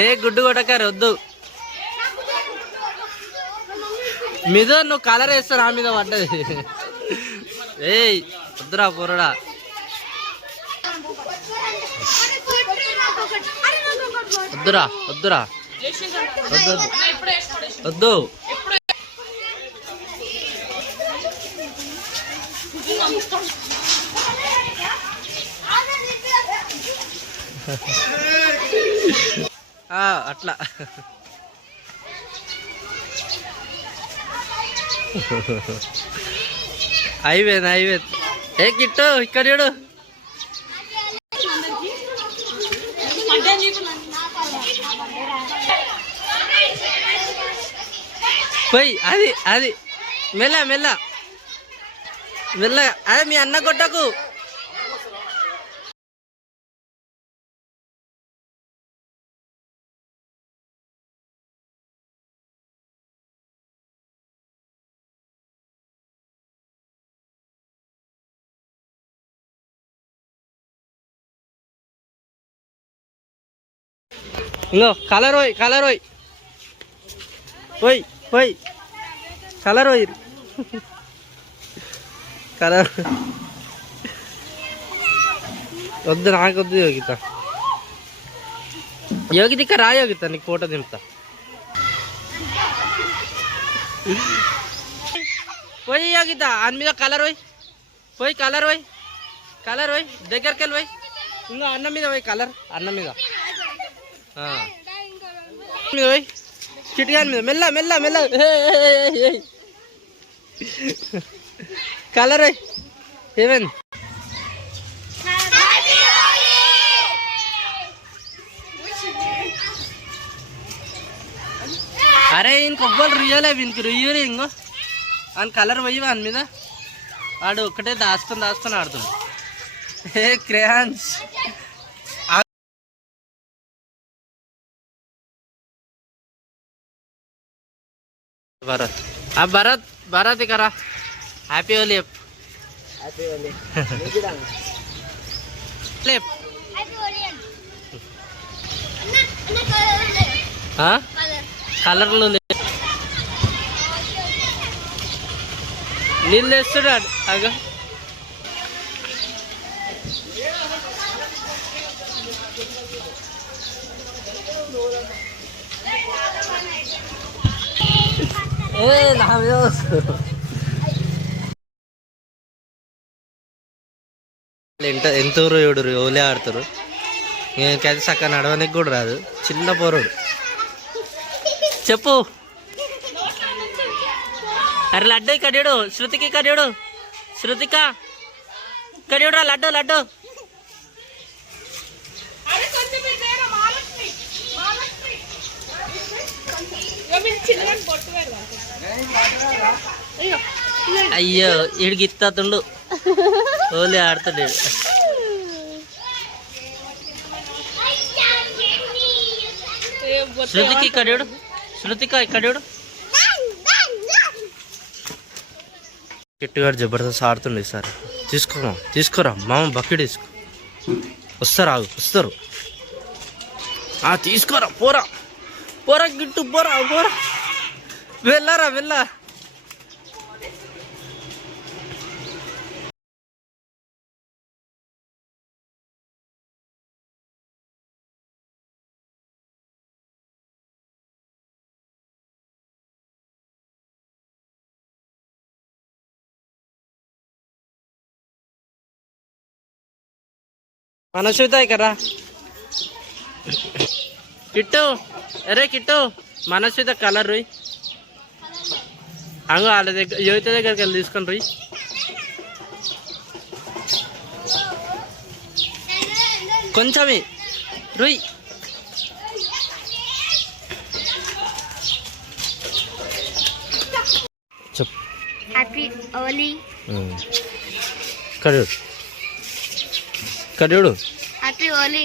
ఏ గుడ్డు కొట్టకారు వద్దు మీద నువ్వు కలర్ వేస్తా నా మీద పడ్డది. ఏయ్ వద్దురా పొరడా. వద్దురా వద్దురా వద్దు వద్దు. అట్లా అయిపోయింది అయిపోయింది. ఏ కిట్టు ఇక్కడ చూడు. పోయి అది అది మెల్ల మెల్ల మెల్ల. అదే మీ అన్న కొట్టకు. ఇంకో కలర్ పోయి కలర్ పోయి పోయి పోయి కలర్ పోయి కలర్ వద్దు నాకు వద్దు. యోగిత యోగిత ఇక్కడ రా. యోగిత నీకు ఫోటో దింపుతా. పోయి యోగిత అని మీద కలర్ పోయి పోయి కలర్ పోయి కలర్ పోయి దగ్గరికి వెళ్ళి పోయి. ఇంకా అన్నం మీద పోయి కలర్ అన్నం మీద పోయి చిటికాని మీద మెల్ల మెల్ల మెల్ల కలర్ పోయి. ఏమైంది? అరే ఇంకొవ్వరు రుయ్యలే వీనికి రుయ్యలే. ఇంకో అని కలర్ పోయి వాని మీద వాడు ఒక్కటే దాచుకొని దాచుకొని ఆడుతుంది. ఏ క్రేయాన్స్ భరత్ భరత్ భరత్ ఇకరా. హ్యాపీ హోలీ హ్యాపీ హోలీ కలర్లు నీళ్ళు వేస్తున్నాడు. అగ ఎంత ఊరు ఓలే ఆడుతారు. ఇంకైతే చక్కగా నడవనికి కూడా రాదు. చిన్న పోరుడు. చెప్పు. అరే లడ్డు కడియుడు. శృతికి కడియుడు. శృతిక కడియుడురా లడ్డు లడ్డు. అయ్యో ఈడికి ఇత్తాతుండు. ఓలే ఆడుతాడు. శృతికి కడియుడు. శృతిక కడియుడు. కిట్టుగాడు జబర్దస్త్ ఆడుతుండే సార్. తీసుకోరా మామ బకెట్ తీసుకో. వస్తారు ఆగు వస్తారు. తీసుకోరా పోరా పోరా గిట్టు పోరా పోరా. వెళ్ళారా వెళ్ళా. మనసుతా ఇక్కడ కిట్టు. అరే కిట్టు మనసుత కలర్ రోయ్. అంగో వాళ్ళ దగ్గర యువత దగ్గరికి వెళ్ళి తీసుకొని రోయ్. కొంచెమే రోయ్. చెప్పు. హ్యాపీ హోలీ. కడియుడు కడియుడు. హ్యాపీ హోలీ.